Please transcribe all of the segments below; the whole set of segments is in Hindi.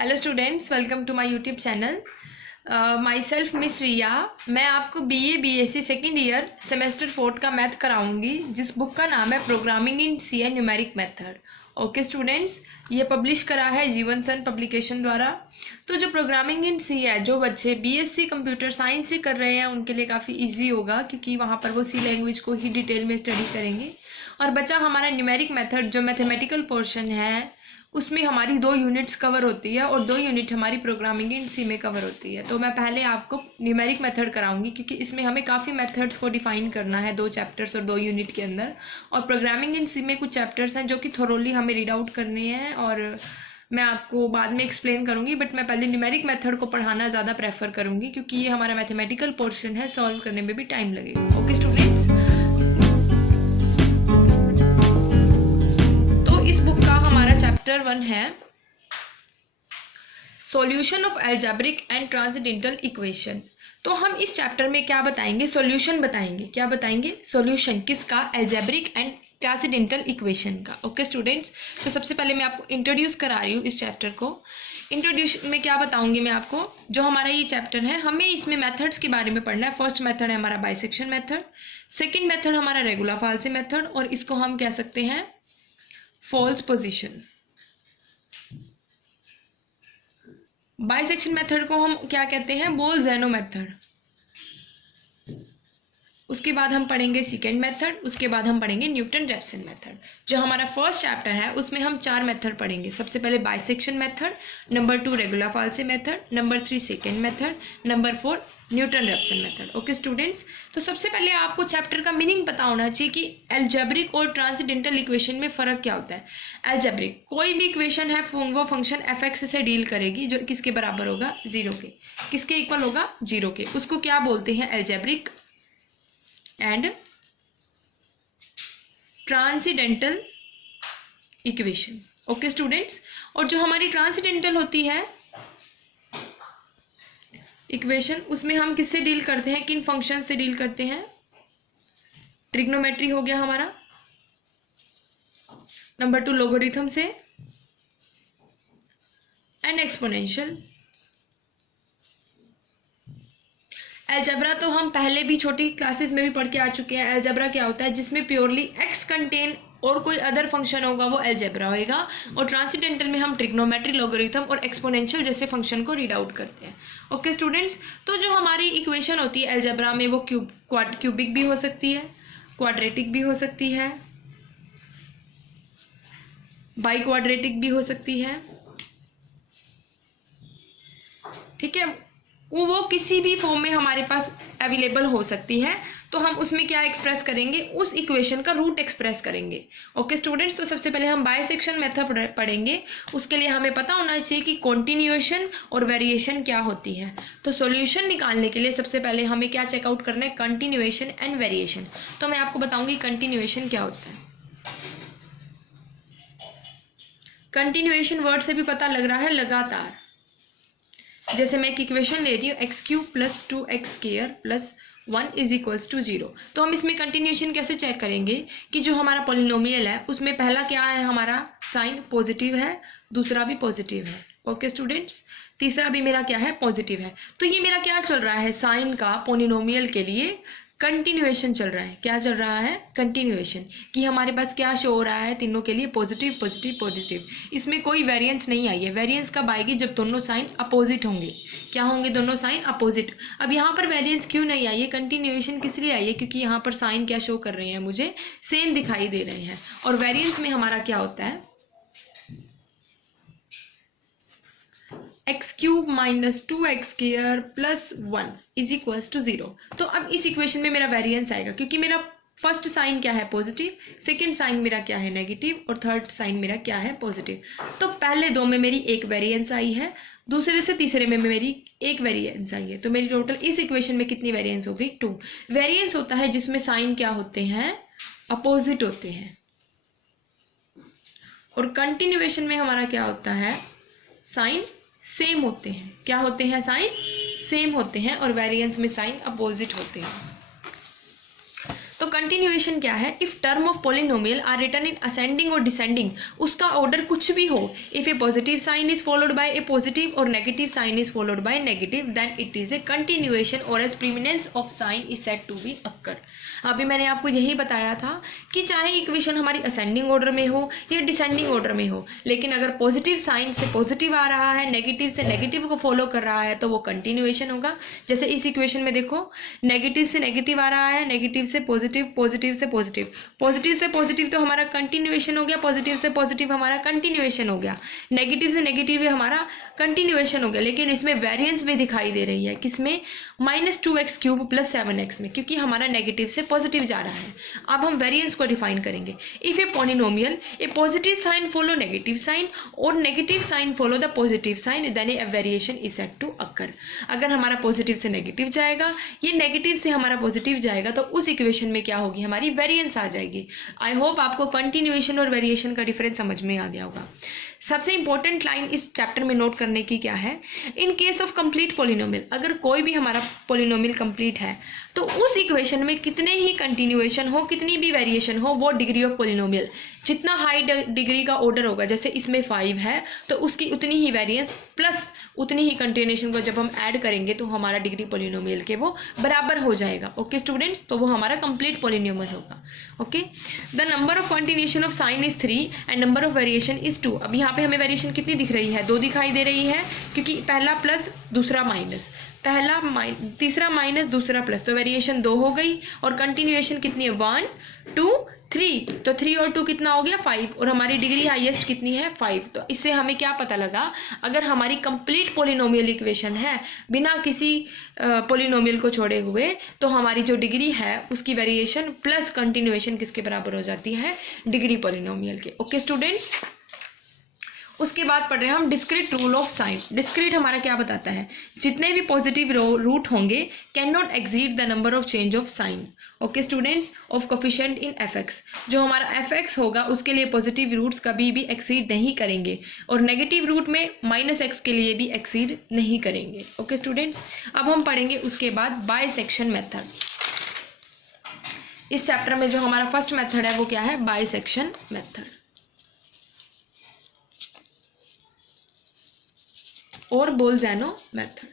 Hello students, welcome to my YouTube channel. Myself miss Riya. मैं आपको BA/BSc सेकेंड ईयर सेमेस्टर 4 का मैथ कराऊंगी, जिस बुक का नाम है programming in C and numeric method. Okay students, ये पब्लिश करा है जीवन सन पब्लिकेशन द्वारा। तो जो प्रोग्रामिंग इन C है, जो बच्चे BSc कंप्यूटर साइंस से कर रहे हैं उनके लिए काफ़ी ईजी होगा, क्योंकि वहाँ पर वो C लैंग्वेज को ही डिटेल में स्टडी करेंगे। और बच्चा हमारा न्यूमेरिक मेथड जो मैथमेटिकल पोर्शन है उसमें हमारी 2 यूनिट्स कवर होती है और 2 यूनिट हमारी प्रोग्रामिंग इन C में कवर होती है। तो मैं पहले आपको न्यूमेरिक मेथड कराऊंगी, क्योंकि इसमें हमें काफ़ी मेथड्स को डिफाइन करना है 2 चैप्टर्स और 2 यूनिट के अंदर। और प्रोग्रामिंग इन C में कुछ चैप्टर्स हैं जो कि थोरोली हमें रीड आउट करने हैं, और मैं आपको बाद में एक्सप्लेन करूंगी, बट मैं पहले न्यूमेरिक मेथड को पढ़ाना ज़्यादा प्रेफर करूंगी, क्योंकि ये हमारा मैथमेटिकल पोर्शन है, सॉल्व करने में भी टाइम लगेगा। ओके स्टूडेंट्स, चैप्टर 1 है solution of algebraic and transcendental equation. तो हम इस चैप्टर में क्या बताएंगे? सॉल्यूशन बताएंगे। क्या बताएंगे? सॉल्यूशन किसका? अलजेब्रिक एंड ट्रांसेंडेंटल इक्वेशन का। ओके स्टूडेंट्स, तो सबसे पहले मैं आपको इंट्रोड्यूस करा रही हूँ इस चैप्टर को। इंट्रोड्यूस में क्या बताऊंगी मैं आपको? जो हमारा ये चैप्टर है, हमें इसमें मेथड्स के बारे में पढ़ना है। फर्स्ट मेथड है हमारा बाइसेक्शन मेथड, सेकेंड मेथड हमारा रेगुलर फाल्सी मेथड, और इसको हम कह सकते हैं फॉल्स पोजिशन। बाइसेक्शन मेथड को हम क्या कहते हैं? बोल-ज़ेनो मेथड। उसके बाद हम पढ़ेंगे सेकेंड मेथड, उसके बाद हम पढ़ेंगे न्यूटन-रैप्सन मेथड। जो हमारा फर्स्ट चैप्टर है उसमें हम 4 मेथड पढ़ेंगे। सबसे पहले bisection method, number 2 regular falsi method, number 3 secant method, number 4 Newton Raphson method. Okay students, तो सबसे पहले आपको चैप्टर का मीनिंग पता होना चाहिए कि अलजेब्रिक और ट्रांसेंडेंटल इक्वेशन में फ़र्क क्या होता है। अलजेब्रिक कोई भी इक्वेशन है, वो फंक्शन f(x) से डील करेगी, जो किसके बराबर होगा? 0 के। किसके इक्वल होगा? 0 के। उसको क्या बोलते हैं? Algebraic and transcendental equation. Okay students, और जो हमारी ट्रांसेंडेंटल होती है इक्वेशन, उसमें हम किससे डील करते हैं? किन फंक्शन से डील करते हैं? ट्रिग्नोमेट्री हो गया हमारा, नंबर 2 लोगरिथम से, एंड एक्सपोनेंशियल। अलजेब्रा तो हम पहले भी छोटी क्लासेस में भी पढ़ के आ चुके हैं। अलजेब्रा क्या होता है? जिसमें प्योरली x कंटेन और कोई अदर फंक्शन होगा वो अलजेब्रा होएगा। और ट्रांसेंडेंटल में हम ट्रिग्नोमेट्री, लोगरिथम और एक्सपोनेंशियल जैसे फंक्शन को रीड आउट करते हैं। ओके स्टूडेंट्स, तो जो हमारी इक्वेशन होती है अलजेब्रा में, वो क्यूबिक भी हो सकती है, क्वाड्रेटिक भी हो सकती है, बाई क्वाड्रेटिक भी हो सकती है। ठीक है, वो किसी भी फॉर्म में हमारे पास अवेलेबल हो सकती है। तो हम उसमें क्या एक्सप्रेस करेंगे? उस इक्वेशन का रूट एक्सप्रेस करेंगे। ओके स्टूडेंट्स, तो सबसे पहले हम बाइसेक्शन मेथड पढ़ेंगे। उसके लिए हमें पता होना चाहिए कि कॉन्टिन्यूएशन और वेरिएशन क्या होती है। तो सॉल्यूशन निकालने के लिए सबसे पहले हमें क्या चेकआउट करना है? Continuation and variation. तो मैं आपको बताऊंगी कंटिन्यूएशन क्या होता है। कंटिन्यूएशन वर्ड से भी पता लग रहा है लगातार। जैसे मैं एक इक्वेशन ले रही हूँ x³ + 2x² + 1 = 0। तो हम इसमें कंटिन्यूएशन कैसे चेक करेंगे कि जो हमारा पॉलिनोमियल है उसमें पहला क्या है? हमारा साइन पॉजिटिव है, दूसरा भी पॉजिटिव है। ओके स्टूडेंट्स, तीसरा भी मेरा क्या है? पॉजिटिव है। तो ये मेरा क्या चल रहा है? साइन का पॉलिनोमियल के लिए कंटिन्यूएशन चल रहा है। क्या चल रहा है? कंटिन्यूएशन। कि हमारे पास क्या शो हो रहा है? तीनों के लिए पॉजिटिव पॉजिटिव पॉजिटिव। इसमें कोई वेरिएंस नहीं आई है। वेरिएंस कब आएगी? जब दोनों साइन अपोजिट होंगे। क्या होंगे? दोनों साइन अपोजिट। अब यहाँ पर वेरिएंस क्यों नहीं आई है? कंटिन्यूएशन किस लिए आई है? क्योंकि यहाँ पर साइन क्या शो कर रहे हैं? मुझे सेम दिखाई दे रहे हैं। और वेरिएंस में हमारा क्या होता है? x³ - 2x² + 1 = 0। तो अब इस इक्वेशन में मेरा वेरिएंस आएगा, क्योंकि मेरा फर्स्ट साइन क्या है? पॉजिटिव, सेकंड साइन मेरा क्या है? नेगेटिव, और थर्ड साइन मेरा क्या है? पॉजिटिव। तो पहले 2 में मेरी एक वेरिएंस आई है, दूसरे से तीसरे में मेरी एक वेरिएंस आई है। तो मेरी टोटल इस इक्वेशन में कितनी वेरिएंस हो गई? 2। वेरिएंस होता है जिसमें साइन क्या होते हैं? अपोजिट होते हैं। और कंटिन्यूएशन में हमारा क्या होता है? साइन सेम होते हैं। क्या होते हैं? साइन सेम होते हैं, और वेरिएंस में साइन अपोजिट होते हैं। तो कंटिन्यूएशन क्या है, if term of polynomial are written in ascending और डिसेंडिंग, उसका ऑर्डर कुछ भी हो, if a positive sign is followed by a positive और negative sign is followed by negative, then it is a continuation और as permanence of sign is said to be occur. अभी मैंने आपको यही बताया था कि चाहे इक्वेशन हमारी असेंडिंग ऑर्डर में हो या डिसेंडिंग ऑर्डर में हो, लेकिन अगर पॉजिटिव साइन से पॉजिटिव आ रहा है, नेगेटिव से नेगेटिव को फॉलो कर रहा है, तो वो कंटिन्यूएशन होगा। जैसे इस इक्वेशन में देखो, नेगेटिव से नेगेटिव आ रहा है, नेगेटिव से पॉजिटिव, पॉजिटिव से पॉजिटिव, पॉजिटिव से पॉजिटिव तो हमारा कंटिन्यूएशन हो गया, पॉजिटिव से पॉजिटिव हमारा कंटिन्यूएशन हो गया, नेगेटिव से नेगेटिव हमारा कंटिन्यूएशन हो गया। लेकिन इसमें वेरिएंस भी दिखाई दे रही है, किसमें, -2x³ + 7x में, क्योंकि हमारा नेगेटिव से पॉजिटिव जा रहा है। अब हम वेरिएंस को डिफाइन करेंगे। If a polynomial a positive sign follow negative sign और negative sign follow the positive sign, then a variation is said to occur. अगर हमारा पॉजिटिव से नेगेटिव जाएगा, ये नेगेटिव से हमारा पॉजिटिव जाएगा, तो उस इक्वेशन में क्या होगी, हमारी वेरिएंस आ जाएगी। आई होप आपको कंटिन्यूएशन और वेरिएशन का डिफरेंस समझ में आ गया होगा। सबसे इंपॉर्टेंट लाइन इस चैप्टर में नोट करने की क्या है, in case of complete polynomial, अगर कोई भी हमारा पोलिनोमियल कंप्लीट है तो उस इक्वेशन में कितने ही कंटिन्यूएशन हो, कितनी भी वेरिएशन हो, वो डिग्री ऑफ पोलिनोमियल, जितना हाई डिग्री का ऑर्डर होगा, जैसे इसमें 5 है तो उसकी उतनी ही वेरिएंस प्लस उतनी ही कंटिन्यूएशन को जब हम ऐड करेंगे तो हमारा डिग्री पोलिनोमियल के वो बराबर हो जाएगा। ओके स्टूडेंट्स, तो वो हमारा कंप्लीट पोलिनोमियल होगा। Okay, the number of continuation of sign is 3 and number of variation is 2। अब यहाँ पे हमें वेरिएशन कितनी दिख रही है, 2 दिखाई दे रही है, क्योंकि पहला प्लस दूसरा माइनस, तीसरा माइनस दूसरा प्लस, तो वेरिएशन 2 हो गई। और कंटिन्यूएशन कितनी है, 1 2 3, तो 3 और 2 कितना हो गया, 5, और हमारी डिग्री हाईएस्ट कितनी है, 5। तो इससे हमें क्या पता लगा, अगर हमारी कंप्लीट पोलिनोमियल इक्वेशन है बिना किसी पोलिनोमियल को छोड़े हुए, तो हमारी जो डिग्री है उसकी वेरिएशन प्लस कंटिन्यूएशन किसके बराबर हो जाती है, डिग्री पोलिनोमियल के। ओके स्टूडेंट्स, उसके बाद पढ़ रहे हैं हम discrete rule of sine. Discrete हमारा क्या बताता है, जितने भी पॉजिटिव रूट होंगे can not exceed the number of change of sine. Okay students, of coefficient in fx, जो हमारा fx होगा उसके लिए पॉजिटिव रूट्स कभी भी एक्सीड नहीं करेंगे, और नेगेटिव रूट में -x के लिए भी एक्सीड नहीं करेंगे। ओके स्टूडेंट्स, अब हम पढ़ेंगे उसके बाद बाइसेक्शन मेथड। इस चैप्टर में जो हमारा फर्स्ट मेथड है वो क्या है, बाइसेक्शन मेथड और बोल्ज़ैनो मेथड।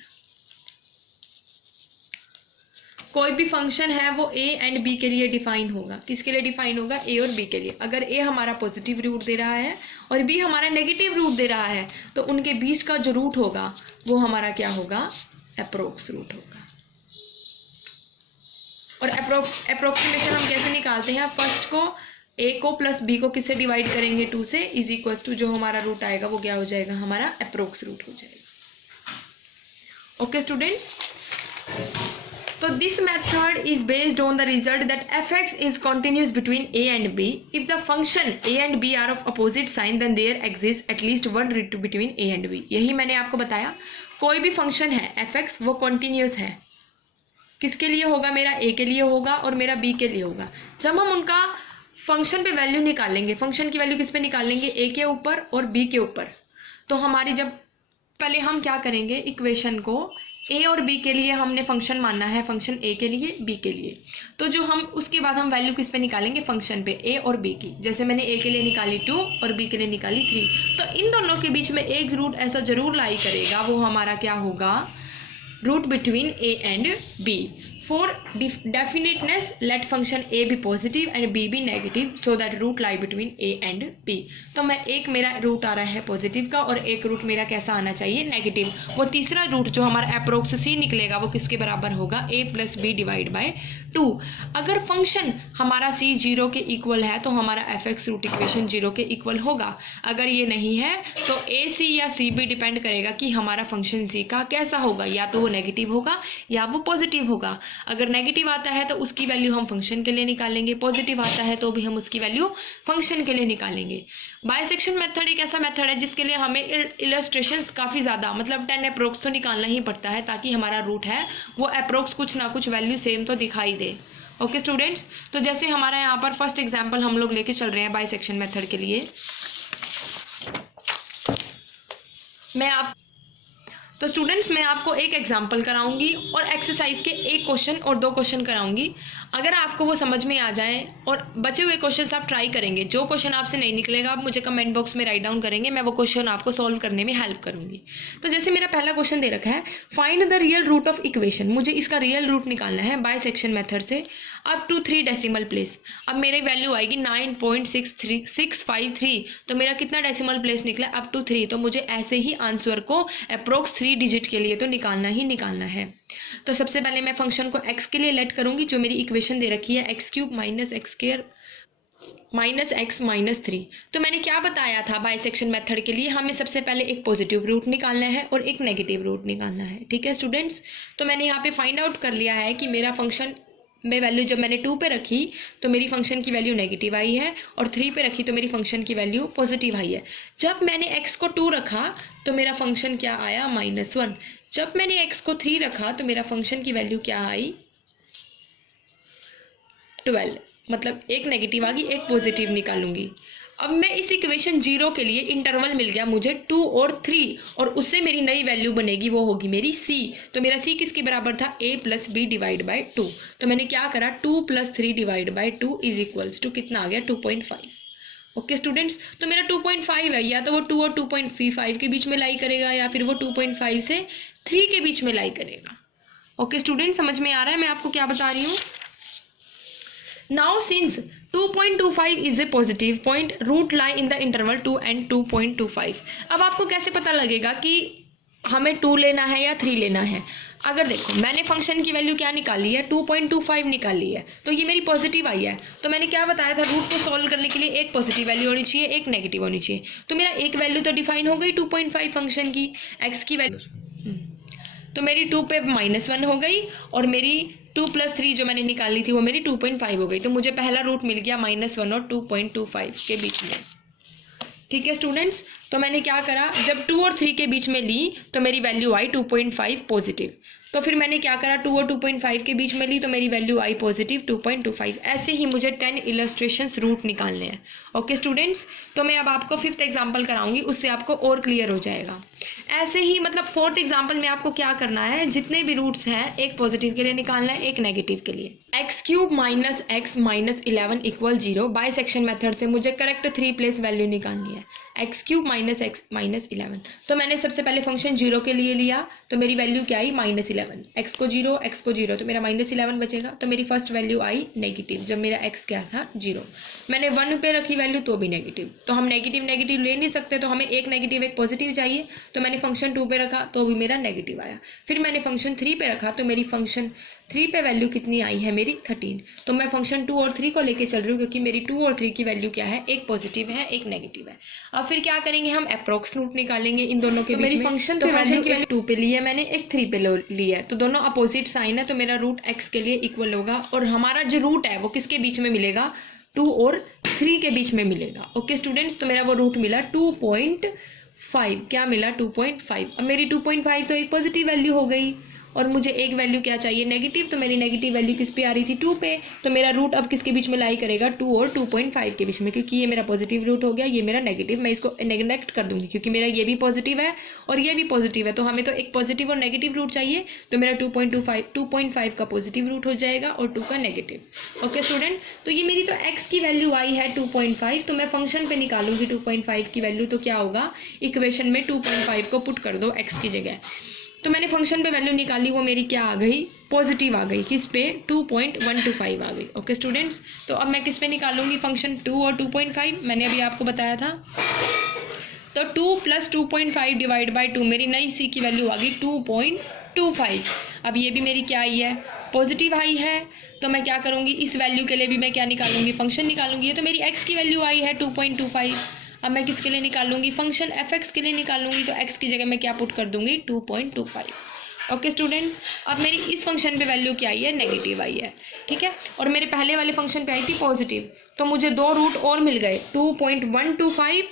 कोई भी फंक्शन है वो a एंड b के लिए डिफाइन होगा। किसके लिए डिफाइन होगा, a और b के लिए। अगर a हमारा पॉजिटिव रूट दे रहा है और b हमारा नेगेटिव रूट दे रहा है, तो उनके बीच का जो रूट होगा वो हमारा क्या होगा, अप्रोक्स रूट होगा। और अप्रोक्सीमेशन हम कैसे निकालते हैं, फर्स्ट को a को प्लस b को किससे डिवाइड करेंगे, 2 से, इज इक्वल्स टू जो हमारा रूट आएगा वो क्या हो जाएगा, हमारा अप्रोक्स रूट हो जाएगा। ओके स्टूडेंट्स, तो this method is based on the result that fx is continuous between a and b। If the function a and b are of opposite sign then there exist at least one relative between a and b। यही मैंने आपको बताया, कोई भी फंक्शन है fx वो कंटिन्यूअस है, किसके लिए होगा, मेरा a के लिए होगा और मेरा b के लिए होगा। जब हम उनका फंक्शन पे वैल्यू निकालेंगे, फंक्शन की वैल्यू किस पे निकालेंगे, a के ऊपर और b के ऊपर, तो हमारी जब पहले हम क्या करेंगे, इक्वेशन को a और b के लिए हमने फंक्शन मानना है, फंक्शन a के लिए b के लिए, तो जो हम उसके बाद हम वैल्यू किस पे निकालेंगे, फंक्शन पे a और b की। जैसे मैंने a के लिए निकाली 2 और b के लिए निकाली 3, तो इन दोनों के बीच में एक रूट ऐसा जरूर लाई करेगा, वो हमारा क्या होगा, root between a and b। For definiteness, let function a be positive and b be negative so that root lie between a and b। तो मैं एक मेरा रूट आ रहा है पॉजिटिव का और एक रूट मेरा कैसा आना चाहिए, नेगेटिव। वो तीसरा रूट जो हमारा अप्रोक्स c निकलेगा वो किसके बराबर होगा, a + b डिवाइड बाय 2। अगर फंक्शन हमारा c 0 के इक्वल है तो हमारा fx रूट इक्वेशन 0 के इक्वल होगा। अगर ये नहीं है तो a c या c b डिपेंड करेगा कि हमारा फंक्शन c का कैसा होगा, या तो वो नेगेटिव होगा या वो पॉजिटिव होगा। अगर नेगेटिव आता है तो उसकी वैल्यू हम फंक्शन के लिए निकालेंगे, पॉजिटिव आता है तो भी हम उसकी वैल्यू फंक्शन के लिए निकालेंगे। बाइसेक्शन मेथड एक ऐसा मेथड है जिसके लिए हमें इलस्ट्रेशंस काफ़ी ज़्यादा, मतलब 10 अप्रोक्स तो निकालना ही पड़ता है, ताकि हमारा रूट है वो अप्रोक्स कुछ ना कुछ वैल्यू सेम तो दिखाई दे। ओके स्टूडेंट्स, तो जैसे हमारा यहाँ पर फर्स्ट एग्जाम्पल हम लोग लेके चल रहे हैं बाइसेक्शन मेथड के लिए। तो स्टूडेंट्स मैं आपको एक एग्जांपल कराऊंगी और एक्सरसाइज के एक क्वेश्चन और 2 क्वेश्चन कराऊंगी। अगर आपको वो समझ में आ जाए और बचे हुए क्वेश्चंस आप ट्राई करेंगे, जो क्वेश्चन आपसे नहीं निकलेगा आप मुझे कमेंट बॉक्स में राइट डाउन करेंगे, मैं वो क्वेश्चन आपको सॉल्व करने में हेल्प करूंगी। तो जैसे मेरा पहला क्वेश्चन दे रखा है, find the real root of equation. मुझे इसका रियल रूट निकालना है बाइसेक्शन मेथड से अप टू 3 डेसिमल प्लेस। अब मेरी वैल्यू आएगी 9.63653, तो मेरा कितना डेसिमल प्लेस निकला? Up to 3। तो मुझे ऐसे ही आंसर को अप्रोक्स 3 डिजिट के लिए तो निकालना ही निकालना है। तो सबसे पहले मैं फंक्शन को x के लिए लेट करूंगी, जो मेरी इक्वेशन दे रखी है x³ minus x square minus x minus 3। तो मैंने क्या बताया था बाइसेक्शन मेथड के लिए, हमें सबसे पहले एक पॉजिटिव रूट निकालना है और एक नेगेटिव रूट निकालना है। ठीक है स्टूडेंट्स, तो मैंने यहाँ पे फाइंड आउट कर लिया है कि मेरा फंक्शन में वैल्यू जब मैंने 2 पे रखी तो मेरी फंक्शन की वैल्यू नेगेटिव आई है, और 3 पे रखी तो मेरी फंक्शन की वैल्यू पॉजिटिव आई है। जब मैंने x को 2 रखा तो मेरा फंक्शन क्या आया? -1। जब मैंने x को 3 रखा तो मेरा फंक्शन की वैल्यू क्या आई? 12। मतलब एक नेगेटिव आ गई, एक पॉजिटिव निकालूंगी। अब मैं इस इक्वेशन 0 के लिए इंटरवल मिल गया मुझे 2 और 3, और उससे मेरी नई वैल्यू बनेगी, वो होगी मेरी c। तो मेरा c किसके बराबर था? a + b divide by 2। तो मैंने क्या करा? 2 + 3 divide by 2 is equals to कितना आ गया? 2.5। ओके स्टूडेंट्स, तो मेरा 2.5 है, या तो वो 2 और 2.5 के बीच में लाई करेगा, या फिर वो 2.5 से 3 के बीच में लाई करेगा। ओके स्टूडेंट, समझ में आ रहा है मैं आपको क्या बता रही हूँ? Now since 2.25 is a positive point, root lie in the interval 2 and 2.25। अब आपको कैसे पता लगेगा कि हमें 2 लेना है या 3 लेना है? अगर देखो मैंने फंक्शन की वैल्यू क्या निकाली है? 2.25 निकाली है, तो ये मेरी पॉजिटिव आई है। तो मैंने क्या बताया था? रूट को सॉल्व करने के लिए एक पॉजिटिव वैल्यू होनी चाहिए, एक नेगेटिव होनी चाहिए। तो मेरा एक वैल्यू तो डिफाइन हो गई 2.5 फंक्शन की, एक्स की वैल्यू, तो मेरी 2 पे -1 हो गई, और मेरी 2 + 3 जो मैंने निकाली थी वो मेरी 2.5 हो गई। तो मुझे पहला रूट मिल गया -1 और 2.25 के बीच में। ठीक है स्टूडेंट्स, तो मैंने क्या करा? जब 2 और 3 के बीच में ली तो मेरी वैल्यू आई 2.5 पॉजिटिव। तो फिर मैंने क्या करा? 2 और 2.5 के बीच में ली तो मेरी वैल्यू आई पॉजिटिव 2.25। ऐसे ही मुझे 10 इलस्ट्रेशंस रूट निकालने हैं। ओके स्टूडेंट्स, तो मैं अब आपको 5th एग्जाम्पल कराऊंगी, उससे आपको और क्लियर हो जाएगा। ऐसे ही मतलब 4th एग्जाम्पल में आपको क्या करना है? जितने भी रूट्स हैं एक पॉजिटिव के लिए निकालना है, एक नेगेटिव के लिए। x³ minus x minus 11 equal 0। Bisection method से मुझे करेक्ट 3 प्लेस वैल्यू निकालनी है, x³ माइनस x माइनस 11। तो मैंने सबसे पहले फंक्शन 0 के लिए लिया, तो मेरी वैल्यू क्या आई? -11। x को 0 तो मेरा -11 बचेगा, तो मेरी फर्स्ट वैल्यू आई नेगेटिव, जब मेरा x क्या था? 0। मैंने 1 पे रखी वैल्यू तो भी नेगेटिव, तो हम नेगेटिव नेगेटिव ले नहीं सकते, तो हमें एक नेगेटिव एक पॉजिटिव चाहिए। तो मैंने फंक्शन 2 पे रखा तो भी मेरा नेगेटिव आया। फिर मैंने फंक्शन 3 पे रखा तो मेरी फंक्शन 3 पे वैल्यू कितनी आई है? मेरी 13। तो मैं फंक्शन 2 और 3 को लेके चल रही हूँ, क्योंकि मेरी 2 और 3 की वैल्यू क्या है? एक पॉजिटिव है, एक नेगेटिव है। अब फिर क्या करेंगे? हम अप्रोक्स रूट निकालेंगे इन दोनों के बीच में। मेरी फंक्शन पे वैल्यू 2 पे ली है मैंने, एक 3 पे ली है, तो दोनों अपोजिट साइन है, तो मेरा रूट x के लिए इक्वल होगा। और हमारा जो रूट है वो किसके बीच में मिलेगा? 2 और 3 के बीच में मिलेगा। ओके स्टूडेंट्स, तो मेरा वो रूट मिला 2.5। क्या मिला? 2.5। अब मेरी 2.5 तो एक पॉजिटिव वैल्यू हो गई, और मुझे एक वैल्यू क्या चाहिए? नेगेटिव। तो मेरी नेगेटिव वैल्यू किस पे आ रही थी? 2 पे। तो मेरा रूट अब किसके बीच में लाई करेगा? 2 और 2.5 के बीच में, क्योंकि ये मेरा पॉजिटिव रूट हो गया, ये मेरा नेगेटिव। मैं इसको नेगलेक्ट कर दूंगी क्योंकि मेरा ये भी पॉजिटिव है और ये भी पॉजिटिव है, तो हमें तो एक पॉजिटिव और नेगेटिव रूट चाहिए। तो मेरा 2.5 का पॉजिटिव रूट हो जाएगा और 2 का नेगेटिव। ओके स्टूडेंट, तो ये मेरी तो x की वैल्यू आई है 2.5, तो मैं फंक्शन पे निकालूंगी 2.5 की वैल्यू। तो क्या होगा? इक्वेशन में 2.5 को पुट कर दो x की जगह। तो मैंने फंक्शन पे वैल्यू निकाली, वो मेरी क्या आ गई? पॉजिटिव आ गई। किस पे? 2.125 आ गई। ओके स्टूडेंट्स, तो अब मैं किस पे निकालूंगी फंक्शन? 2 और 2.5 मैंने अभी आपको बताया था। तो 2 + 2.5 डिवाइड बाई 2, मेरी नई c की वैल्यू आ गई 2.25। अब ये भी मेरी क्या आई है? पॉजिटिव आई है। तो मैं क्या करूँगी? इस वैल्यू के लिए भी मैं क्या निकालूंगी? फंक्शन निकालूंगी। ये तो मेरी x की वैल्यू आई है 2.25। अब मैं किसके लिए निकालूंगी? फंक्शन f(x) के लिए निकालूंगी। तो x की जगह मैं क्या पुट कर दूंगी? 2.25। ओके स्टूडेंट्स, अब मेरी इस फंक्शन पे वैल्यू क्या आई है? नेगेटिव आई है। ठीक है, और मेरे पहले वाले फंक्शन पे आई थी पॉजिटिव, तो मुझे 2 रूट और मिल गए, 2.125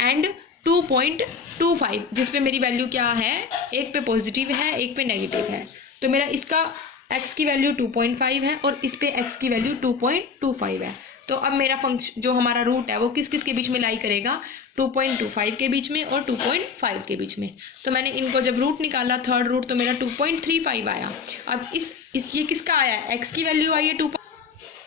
एंड 2.25, जिस पे मेरी वैल्यू क्या है? एक पे पॉजिटिव है, एक पे नेगेटिव है। तो मेरा इसका x की वैल्यू 2.5 है और इस पे x की वैल्यू 2.25 है। तो अब मेरा फंक्शन जो हमारा रूट है वो किस किस के बीच में लाई करेगा? 2.25 के बीच में और 2.5 के बीच में। तो मैंने इनको जब रूट निकाला, थर्ड रूट, तो मेरा 2.35 आया। अब इस ये किसका आया, एक्स की वैल्यू आई है 2।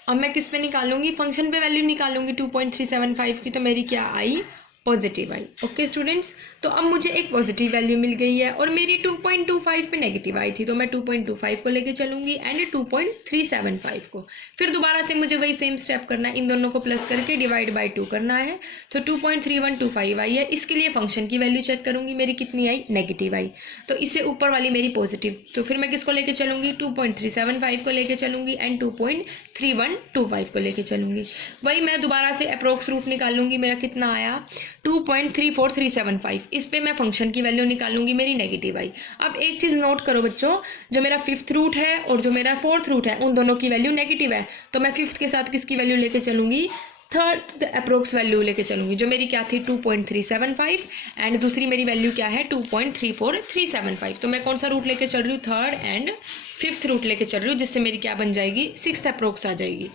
अब मैं किस पे निकालूंगी, फंक्शन पे वैल्यू निकालूंगी 2.375 की, तो मेरी क्या आई, पॉजिटिव आई। ओके स्टूडेंट्स, तो अब मुझे एक पॉजिटिव वैल्यू मिल गई है और मेरी 2.25 पे नेगेटिव आई थी, तो मैं 2.25 को लेके चलूंगी एंड 2.375 को। फिर दोबारा से मुझे वही सेम स्टेप करना है, इन दोनों को प्लस करके डिवाइड बाय 2 करना है। तो 2.3125 आई है। इसके लिए फंक्शन की वैल्यू चेक करूंगी, मेरी कितनी आई, नेगेटिव आई। तो इससे ऊपर वाली मेरी पॉजिटिव, तो फिर मैं किसको लेके चलूंगी, 2.375 को लेके चलूंगी एंड 2.3125 को लेके चलूंगी। वही मैं दोबारा से अप्रोक्स रूट निकालूंगी, मेरा कितना आया, 2.34375। इस पे मैं फंक्शन की वैल्यू निकालूंगी, मेरी नेगेटिव आई। अब एक चीज़ नोट करो बच्चों, जो मेरा 5th रूट है और जो मेरा 4th रूट है, उन दोनों की वैल्यू नेगेटिव है। तो मैं 5th के साथ किसकी वैल्यू लेके चलूंगी, थर्ड अप्रोक्स वैल्यू लेके चलूंगी, जो मेरी क्या थी 2.375 एंड दूसरी मेरी वैल्यू क्या है 2.34375। तो मैं कौन सा रूट लेके चल रही हूँ, थर्ड एंड 5th रूट लेके चल रही हूँ, जिससे मेरी क्या बन जाएगी, 6th अप्रोक्स आ जाएगी।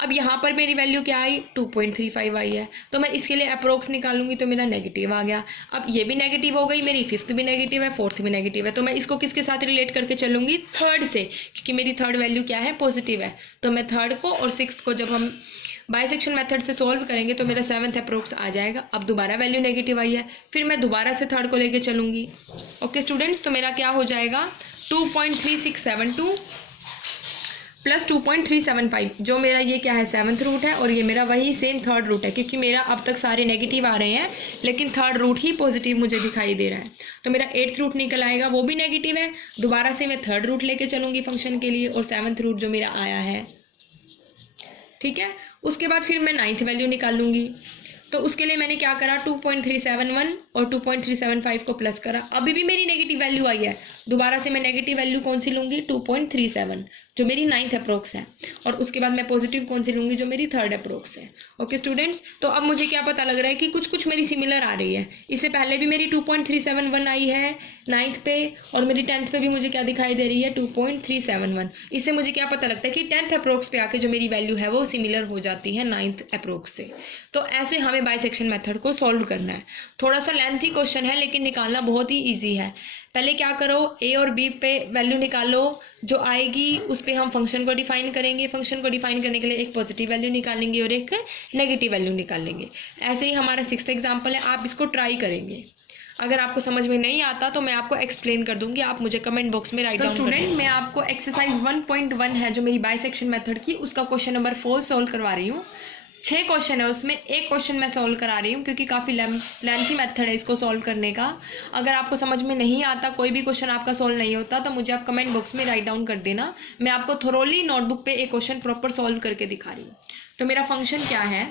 अब यहाँ पर मेरी वैल्यू क्या आई, 2.35 आई है। तो मैं इसके लिए अप्रोक्स निकालूंगी, तो मेरा नेगेटिव आ गया। अब ये भी नेगेटिव हो गई, मेरी 5th भी नेगेटिव है, 4th भी नेगेटिव है। तो मैं इसको किसके साथ रिलेट करके चलूंगी, थर्ड से, क्योंकि मेरी थर्ड वैल्यू क्या है, पॉजिटिव है। तो मैं थर्ड को और 6th को जब हम बाइसेक्शन मेथड से सॉल्व करेंगे तो मेरा 7th अप्रोक्स आ जाएगा। अब दोबारा वैल्यू नेगेटिव आई है, फिर मैं दोबारा से थर्ड को लेके चलूंगी। ओके स्टूडेंट्स, तो मेरा क्या हो जाएगा, 2.3672 प्लस 2.375, जो मेरा ये क्या है 7th रूट है और ये मेरा वही सेम थर्ड रूट है, क्योंकि मेरा अब तक सारे नेगेटिव आ रहे हैं लेकिन थर्ड रूट ही पॉजिटिव मुझे दिखाई दे रहा है। तो मेरा 8th रूट निकल आएगा, वो भी नेगेटिव है। दोबारा से मैं थर्ड रूट लेके चलूंगी फंक्शन के लिए और 7th रूट जो मेरा आया है, ठीक है। उसके बाद फिर मैं 9th वैल्यू निकालूंगी। तो उसके लिए मैंने क्या करा, 2.371 और 2.375 को प्लस करा। अभी भी मेरी नेगेटिव वैल्यू आई है, दोबारा से मैं नेगेटिव वैल्यू कौन सी लूंगी, 2.37, जो मेरी 9th अप्रोक्स है। और उसके बाद मैं पॉजिटिव कौन सी लूंगी, जो मेरी थर्ड अप्रोक्स है। ओके स्टूडेंट्स, तो अब मुझे क्या पता लग रहा है कि कुछ कुछ मेरी सिमिलर आ रही है। इससे पहले भी मेरी 2.371 आई है 9th पे, और मेरी 10th पे भी मुझे क्या दिखाई दे रही है, 2.371। इससे मुझे क्या पता लगता है कि 10th अप्रोक्स पे आके जो मेरी वैल्यू है वो सिमिलर हो जाती है 9th अप्रोक्स से। तो ऐसे हमें बाइसेक्शन मेथड को सॉल्व करना है। थोड़ा सा लेंथी क्वेश्चन है लेकिन निकालना बहुत ही इजी है। पहले क्या करो, ए और बी पे वैल्यू निकालो, जो आएगी उस पे हम फंक्शन को डिफाइन करेंगे। फंक्शन को डिफाइन करने के लिए एक पॉजिटिव वैल्यू निकालेंगे और एक नेगेटिव वैल्यू निकालेंगे। ऐसे ही हमारा 6th एग्जाम्पल है, आप इसको ट्राई करेंगे। अगर आपको समझ में नहीं आता तो मैं आपको एक्सप्लेन कर दूंगी, आप मुझे कमेंट बॉक्स में राइट डाउन। तो स्टूडेंट, मैं आपको एक्सरसाइज 1.1 है जो मेरी बाइसेक्शन मेथड की, उसका क्वेश्चन नंबर 4 सॉल्व करवा रही हूँ। 6 क्वेश्चन है, उसमें एक क्वेश्चन मैं सॉल्व करा रही हूँ क्योंकि काफ़ी लेंथी मेथड है इसको सॉल्व करने का। अगर आपको समझ में नहीं आता, कोई भी क्वेश्चन आपका सॉल्व नहीं होता, तो मुझे आप कमेंट बॉक्स में राइट डाउन कर देना। मैं आपको थोरोली नोटबुक पे एक क्वेश्चन प्रॉपर सॉल्व करके दिखा रही हूँ। तो मेरा फंक्शन क्या है,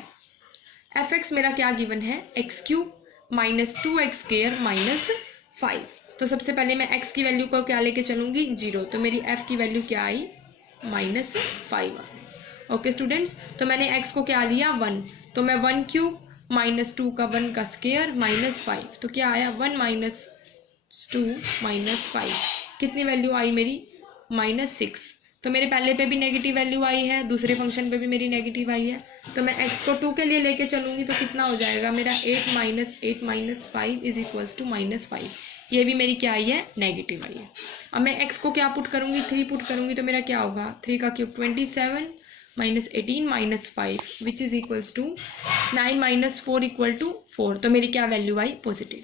एफ एक्स मेरा क्या गिवन है, x³ माइनस 2x² माइनस 5। तो सबसे पहले मैं x की वैल्यू को क्या लेके चलूँगी, 0। तो मेरी f की वैल्यू क्या आई, -5। ओके स्टूडेंट्स, तो मैंने x को क्या लिया, 1। तो मैं 1³ माइनस 2 का 1 का स्क्वायर माइनस 5, तो क्या आया 1 माइनस 2 माइनस 5, कितनी वैल्यू आई मेरी, -6। तो मेरे पहले पे भी नेगेटिव वैल्यू आई है, दूसरे फंक्शन पे भी मेरी नेगेटिव आई है। तो मैं x को 2 के लिए लेके चलूँगी तो कितना हो जाएगा मेरा 8 माइनस 5 इज इक्वल्स टू -5। ये भी मेरी क्या आई है, नेगेटिव आई है। अब मैं x को क्या पुट करूँगी, 3 पुट करूँगी, तो मेरा क्या होगा, 3 का cube 27 minus 18 minus 5 which is equals to 9 minus 4 equal to 4। तो मेरी क्या वैल्यू आई, पॉजिटिव।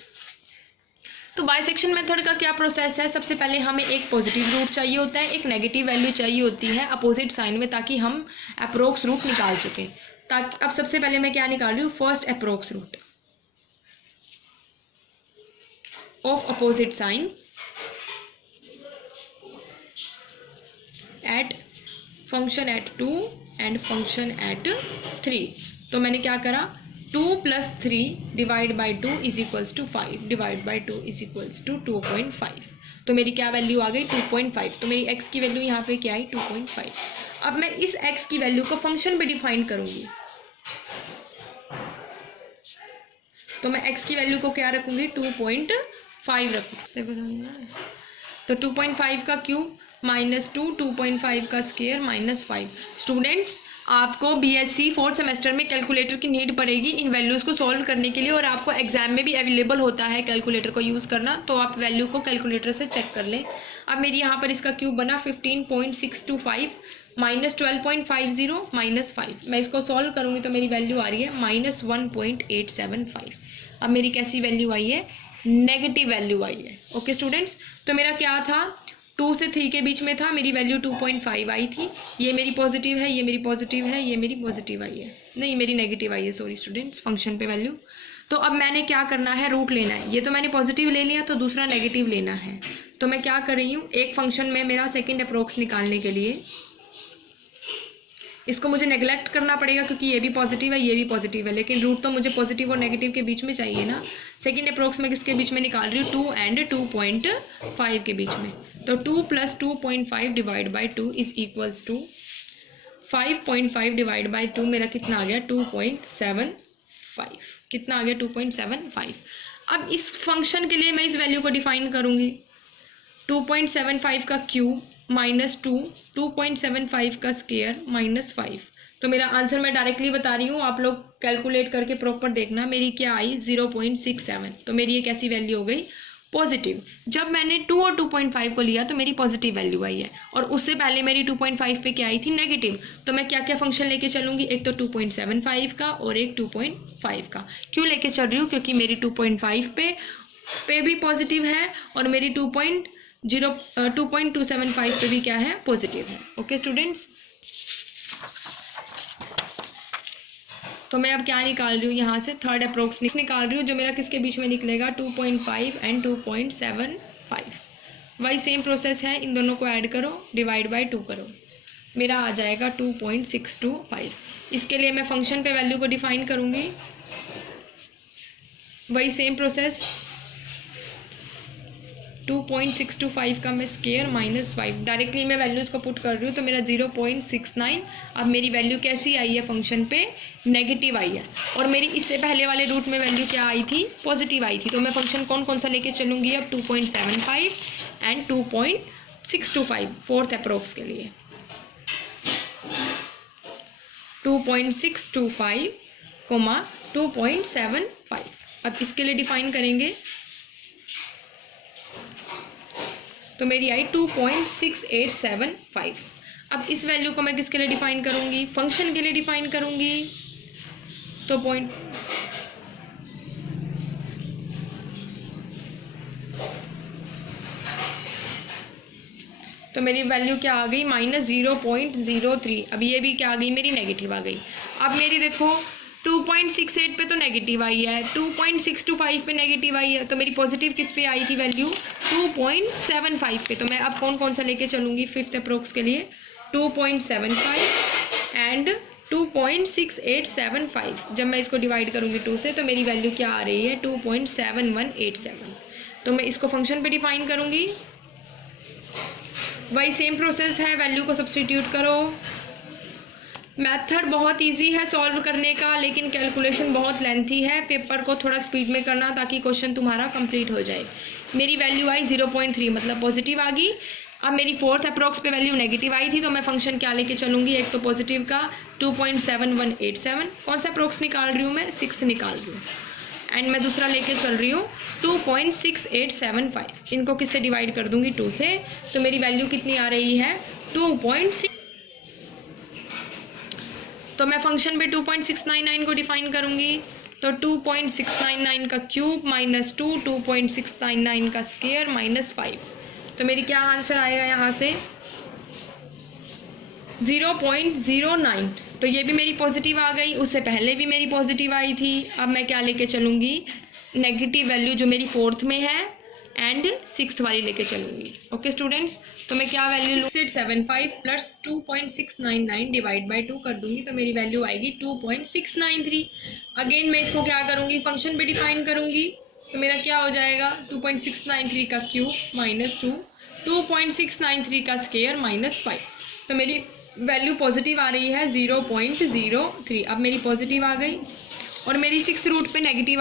तो बाइसेक्शन मेथड का क्या प्रोसेस है, सबसे पहले हमें एक पॉजिटिव रूट चाहिए होता है, एक नेगेटिव वैल्यू चाहिए होती है अपोजिट साइन में, ताकि हम अप्रोक्स रूट निकाल सकें। ताकि अब सबसे पहले मैं क्या निकाल रही हूँ, first approx root of opposite sign at function at 2 and function at 3। तो मैंने क्या करा, 2 + 3 divide by 2 is equals to 5 divide by 2 is equals to 2.5। तो मेरी क्या वैल्यू आ गई, 2.5। तो मेरी x की वैल्यू यहाँ पे क्या आई, 2.5। अब मैं इस x की वैल्यू को फंक्शन पे डिफाइन करूंगी। तो मैं x की वैल्यू को क्या रखूंगी, 2.5 रखूंगी। तो 2.5 का क्यूब -2, 2.5 का स्क्वायर -5। स्टूडेंट्स, आपको बीएससी फोर्थ सेमेस्टर में कैलकुलेटर की नीड पड़ेगी इन वैल्यूज़ को सॉल्व करने के लिए, और आपको एग्जाम में भी अवेलेबल होता है कैलकुलेटर को यूज़ करना, तो आप वैल्यू को कैलकुलेटर से चेक कर लें। अब मेरी यहाँ पर इसका क्यूब बना 15.625 -12.50 -5। मैं इसको सॉल्व करूँगी तो मेरी वैल्यू आ रही है -1.875। अब मेरी कैसी वैल्यू आई है? नेगेटिव वैल्यू आई है। ओके स्टूडेंट्स, तो मेरा क्या था? 2 से 3 के बीच में था, मेरी वैल्यू 2.5 आई थी। ये मेरी पॉजिटिव है, ये मेरी पॉजिटिव है, ये मेरी पॉजिटिव आई है, नहीं मेरी नेगेटिव आई है, सॉरी स्टूडेंट्स, फंक्शन पे वैल्यू। तो अब मैंने क्या करना है? रूट लेना है। ये तो मैंने पॉजिटिव ले लिया, तो दूसरा नेगेटिव लेना है। तो मैं क्या कर रही हूँ, एक फंक्शन में मेरा सेकेंड अप्रोक्स निकालने के लिए इसको मुझे नेग्लेक्ट करना पड़ेगा, क्योंकि ये भी पॉजिटिव है, ये भी पॉजिटिव है, लेकिन रूट तो मुझे पॉजिटिव और नेगेटिव के बीच में चाहिए ना। सेकंड अप्रोक्स में किसके बीच में निकाल रही हूँ? 2 एंड 2.5 के बीच में। तो 2 + 2.5 divide by 2 is equals to 5.5 divide by 2 मेरा कितना आ गया? 2.75। कितना आ गया? 2.75। अब इस फंक्शन के लिए मैं इस वैल्यू को डिफाइन करूँगी, 2.75 का क्यूब -2, 2.75 का स्क्वायर -5। तो मेरा आंसर मैं डायरेक्टली बता रही हूँ, आप लोग कैलकुलेट करके प्रॉपर देखना। मेरी क्या आई? 0.67। तो मेरी ये कैसी वैल्यू हो गई? पॉजिटिव। जब मैंने 2 और 2.5 को लिया तो मेरी पॉजिटिव वैल्यू आई है, और उससे पहले मेरी 2.5 पे क्या आई थी? नेगेटिव। तो मैं क्या क्या फंक्शन लेके चलूँगी? एक तो 2.75 का और एक 2.5 का। क्यों लेके चल रही हूँ? क्योंकि मेरी 2.5 पे भी पॉजिटिव है, और मेरी 2.275 पे भी क्या है? पॉजिटिव है। ओके स्टूडेंट्स, तो मैं अब क्या निकाल रही हूँ यहाँ से? थर्ड अप्रोक्स निकाल रही हूँ, जो मेरा किसके बीच में निकलेगा? 2.5 एंड 2.75। वही सेम प्रोसेस है, इन दोनों को ऐड करो, डिवाइड बाय 2 करो, मेरा आ जाएगा 2.625। इसके लिए मैं फंक्शन पे वैल्यू को डिफाइन करूँगी, वही सेम प्रोसेस, 2.625 का मैं स्क्वायर -5, डायरेक्टली मैं वैल्यूज़ को पुट कर रही हूँ, तो मेरा 0.69। अब मेरी वैल्यू कैसी आई है? फंक्शन पे नेगेटिव आई है, और मेरी इससे पहले वाले रूट में वैल्यू क्या आई थी? पॉजिटिव आई थी। तो मैं फंक्शन कौन कौन सा लेके चलूँगी अब? 2.75 एंड 2.625 फोर्थ अप्रोक्स के लिए। 2.625, 2.75। अब इसके लिए डिफाइन करेंगे, तो मेरी आई 2.6875। अब इस वैल्यू को मैं किसके लिए डिफाइन करूँगी? फंक्शन के लिए डिफाइन करूँगी। तो तो मेरी वैल्यू क्या आ गई? -0.03। अब ये भी क्या आ गई? मेरी नेगेटिव आ गई। अब मेरी देखो 2.68 पे तो नेगेटिव आई है, 2.625 पे नेगेटिव आई है, तो मेरी पॉजिटिव किस पे आई थी वैल्यू? 2.75 पे। तो मैं अब कौन कौन सा लेके चलूँगी फिफ्थ अप्रोक्स के लिए? 2.75 एंड 2.6875। जब मैं इसको डिवाइड करूँगी 2 से, तो मेरी वैल्यू क्या आ रही है? 2.7187। तो मैं इसको फंक्शन पे डिफाइन करूँगी, वही सेम प्रोसेस है, वैल्यू को सब्स्टिट्यूट करो। मेथड बहुत इजी है सॉल्व करने का, लेकिन कैलकुलेशन बहुत लेंथी है। पेपर को थोड़ा स्पीड में करना ताकि क्वेश्चन तुम्हारा कंप्लीट हो जाए। मेरी वैल्यू आई 0.3, मतलब पॉजिटिव आ गई। अब मेरी फोर्थ अप्रोक्स पे वैल्यू नेगेटिव आई थी, तो मैं फंक्शन क्या लेके चलूँगी? एक तो पॉजिटिव का 2.7187, कौन सा अप्रोक्स निकाल रही हूँ मैं? 6 निकाल रही हूँ, एंड मैं दूसरा लेके चल रही हूँ 2.6875। इनको किससे डिवाइड कर दूँगी? 2 से। तो मेरी वैल्यू कितनी आ रही है? 2.6। तो मैं फंक्शन पे 2.699 को डिफाइन करूँगी, तो 2.699 का क्यूब -2, 2.699 का स्क्वायर -5। तो मेरी क्या आंसर आएगा यहाँ से? 0.09। तो ये भी मेरी पॉजिटिव आ गई, उससे पहले भी मेरी पॉजिटिव आई थी। अब मैं क्या लेके चलूँगी? नेगेटिव वैल्यू जो मेरी फोर्थ में है एंड सिक्स्थ वाली लेके चलूँगी। ओके स्टूडेंट्स, तो मैं क्या वैल्यू 675 प्लस 2.699 डिवाइड बाई 2 कर दूंगी, तो मेरी वैल्यू आएगी 2.693। अगेन मैं इसको क्या करूँगी? फंक्शन पे डिफाइन करूँगी, तो मेरा क्या हो जाएगा? 2.693 का क्यूब -2, 2.693 का स्क्वायर -5। तो मेरी वैल्यू पॉजिटिव आ रही है 0.03। अब मेरी पॉजिटिव आ गई, और मेरी 6th रूट पे नेगेटिव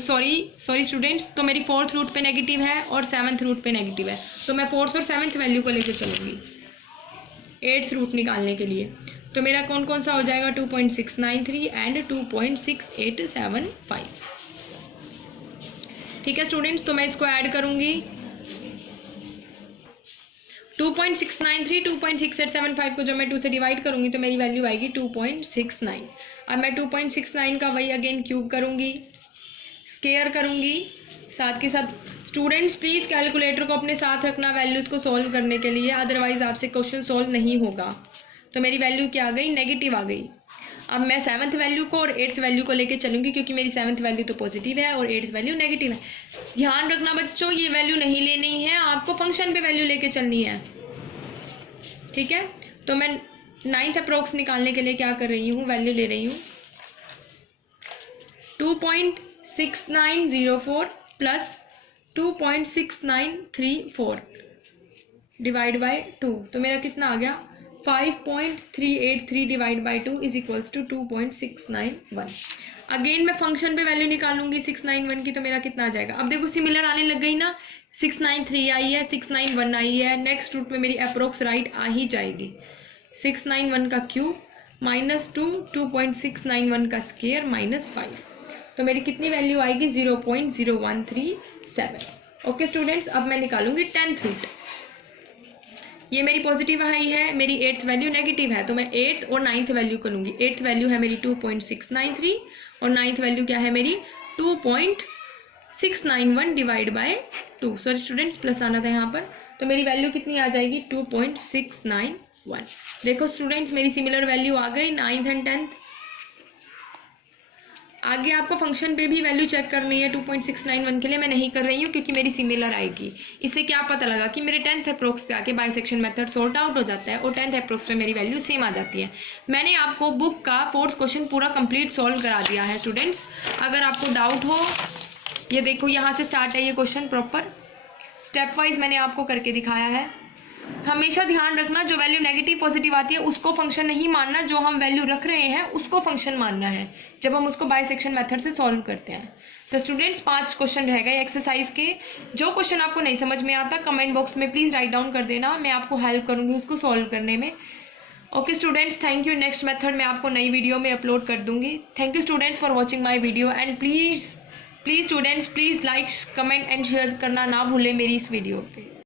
सॉरी स्टूडेंट्स, तो मेरी 4th रूट पे नेगेटिव है और 7th रूट पे नेगेटिव है, तो मैं 4th और 7th वैल्यू को लेकर चलूँगी 8th रूट निकालने के लिए। तो मेरा कौन कौन सा हो जाएगा 2.693 एंड 2.6875। ठीक है स्टूडेंट्स, तो मैं इसको ऐड करूँगी 2.693 2.6875 को जो मैं 2 से डिवाइड करूँगी तो मेरी वैल्यू आएगी 2.69। अब मैं 2.69 का वही अगेन क्यूब करूँगी, स्क्वायर करूँगी, साथ के साथ स्टूडेंट्स प्लीज़ कैलकुलेटर को अपने साथ रखना वैल्यूज़ को सॉल्व करने के लिए, अदरवाइज आपसे क्वेश्चन सॉल्व नहीं होगा। तो मेरी वैल्यू क्या आ गई, नेगेटिव आ गई। अब मैं 7th वैल्यू को और 8th वैल्यू को लेके चलूँगी क्योंकि मेरी 7th वैल्यू तो पॉजिटिव है और 8th वैल्यू नेगेटिव है। ध्यान रखना बच्चों, ये वैल्यू नहीं लेनी है, आपको फंक्शन पे वैल्यू लेके चलनी है। ठीक है, तो मैं 9th अप्रोक्स निकालने के लिए क्या कर रही हूँ, वैल्यू ले रही हूँ 2.6904 प्लस 2.6934 डिवाइड बाई 2, तो मेरा कितना आ गया 5.383 divide by 2 is equals to 2.691। Again मैं फंक्शन पे वैल्यू निकालूंगी 691 की, तो मेरा कितना आ जाएगा। अब देखो सिमिलर आने लग गई ना, 693 आई है, 691 आई है, नेक्स्ट रूट में मेरी अप्रोक्स राइट आ ही जाएगी। 691 का क्यूब माइनस 2.691 का स्क्वायर माइनस 5, तो मेरी कितनी वैल्यू आएगी 0.0137। ओके स्टूडेंट्स, अब मैं निकालूंगी 10th रूट। ये मेरी पॉजिटिव आई है, मेरी 8th वैल्यू नेगेटिव है, तो मैं 8th और 9th वैल्यू को लूँगी। 8th वैल्यू है मेरी 2.693 और 9th वैल्यू क्या है मेरी 2.691 divide by 2। Sorry students, plus आना था यहाँ पर, तो मेरी वैल्यू कितनी आ जाएगी 2.691। देखो स्टूडेंट्स, मेरी सिमिलर वैल्यू आ गई 9th एंड 10th। आगे आपको फंक्शन पे भी वैल्यू चेक करनी है 2.691 के लिए, मैं नहीं कर रही हूँ क्योंकि मेरी सिमिलर आएगी। इससे क्या पता लगा कि मेरे 10th अप्रोक्स पे आके बाइसेक्शन मेथड सॉर्ट आउट हो जाता है और 10th अप्रोक्स पे मेरी वैल्यू सेम आ जाती है। मैंने आपको बुक का 4th क्वेश्चन पूरा कंप्लीट सॉल्व करा दिया है स्टूडेंट्स। अगर आपको डाउट हो, ये देखो यहाँ से स्टार्ट है ये क्वेश्चन, प्रॉपर स्टेप वाइज मैंने आपको करके दिखाया है। हमेशा ध्यान रखना, जो वैल्यू नेगेटिव पॉजिटिव आती है उसको फंक्शन नहीं मानना, जो हम वैल्यू रख रहे हैं उसको फंक्शन मानना है जब हम उसको बाइसेक्शन मेथड से सॉल्व करते हैं। तो स्टूडेंट्स 5 क्वेश्चन रह गए एक्सरसाइज के। जो क्वेश्चन आपको नहीं समझ में आता कमेंट बॉक्स में प्लीज़ राइट डाउन कर देना, मैं आपको हेल्प करूँगी उसको सॉल्व करने में। Okay students, thank you. Next method मैं आपको नई वीडियो में अपलोड कर दूँगी। Thank you students for watching my video and please students please like comment and share करना ना भूलें मेरी इस वीडियो पे।